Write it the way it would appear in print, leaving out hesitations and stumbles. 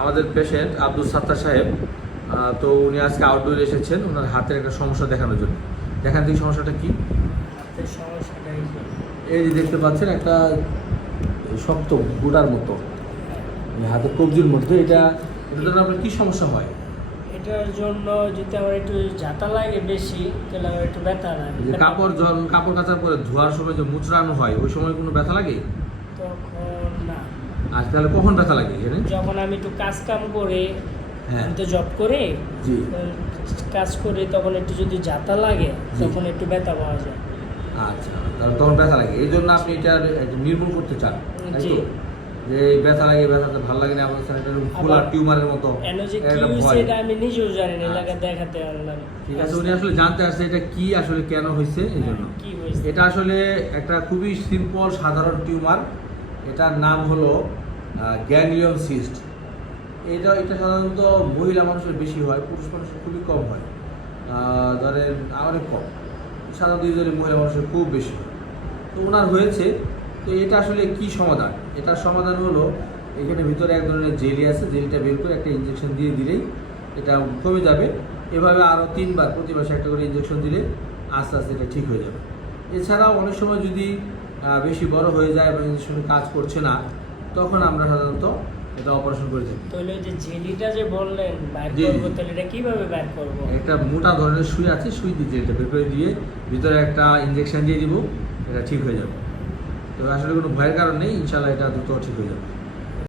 আমাদের পেশেন্ট আব্দুল সাত্তার সাহেব, তো উনি আজকে আউটডোরে এসেছেন ওনার হাতের একটা সমস্যা দেখানোর জন্য। দেখান থেকে সমস্যাটা কি? হাতের সমস্যাটা এই যে দেখতে পাচ্ছেন একটা শক্ত গোটার মতো হাতের কবজির মধ্যে, এটার জন্য আপনার কী সমস্যা হয়? এটার জন্য যদি আমার একটু ঝাঁটা লাগে বেশি তাহলে আমার একটু ব্যথা লাগে। যে কাপড় কাচার পরে ধোয়ার সময় যে মুচড়ানো হয় ওই সময় কোনো ব্যথা লাগে? তখন না। আর তাহলে কখন ব্যথা লাগে এখানে? যখন আমি একটু কাজ কাম করে, হ্যাঁ আমি তো জব করে, জি কাজ করে তখন একটু যদি ঝাঁটা লাগে তখন একটু ব্যথা পাওয়া যায়। আচ্ছা, তাহলে তখন ব্যথা লাগে, এই জন্য আপনি এটার নির্মূল করতে চান, তাই জি। তো? যে ব্যথা লাগে, ব্যথাতে ভালো লাগে না, আপনার এটা খোলা টিউমারের মতো যে কি একটা হয়েছে ভয়। এটা আমি নিজেও জানি না, আচ্ছা। এলাকা দেখাতে পারলাম। ঠিক আছে, উনি আসলে জানতে আসছে এটা কি আসলে কেন হয়েছে এই জন্য। কি হয়েছে? এটা আসলে একটা খুবই সিম্পল সাধারণ টিউমার, এটার নাম হলো গ্যাংলিয়ন সিস্ট। এটা সাধারণত মহিলা মানুষের বেশি হয়, পুরুষ মানুষের খুবই কম হয়, ধরেন অনেক কম, সাধারণত ইউজুয়ালি মহিলা মানুষের খুব বেশি হয়। তো ওনার হয়েছে, তো এটা আসলে কি সমাধান? এটার সমাধান হলো এখানে ভিতরে এক ধরনের জেলি আছে, জেলিটা বের করে একটা ইঞ্জেকশন দিয়ে দিলেই এটা কমে যাবে। এভাবে আরও 3 বার প্রতি মাসে একটা করে ইঞ্জেকশন দিলে আস্তে আস্তে এটা ঠিক হয়ে যাবে। এছাড়াও অনেক সময় যদি বেশি বড় হয়ে যায় বা ইঞ্জেকশনে কাজ করছে না, তখন আমরা সাধারণত এটা অপারেশন করে থাকি। তাহলে ওই যে জেলিটা যে বললেন বাইর জি, করবো, জি। তাহলে এটা কিভাবে বাইর করবো? একটা মোটা ধরনের সুই আছে, সুই দিয়ে জেলটা বের করে দিয়ে ভিতরে একটা ইঞ্জেকশন দিয়ে দিব, এটা ঠিক হয়ে যাবে। তো আসলে কোনো ভয়ের কারণ নেই, ইনশাল্লাহ এটা দ্রুত ঠিক হয়ে যাবে।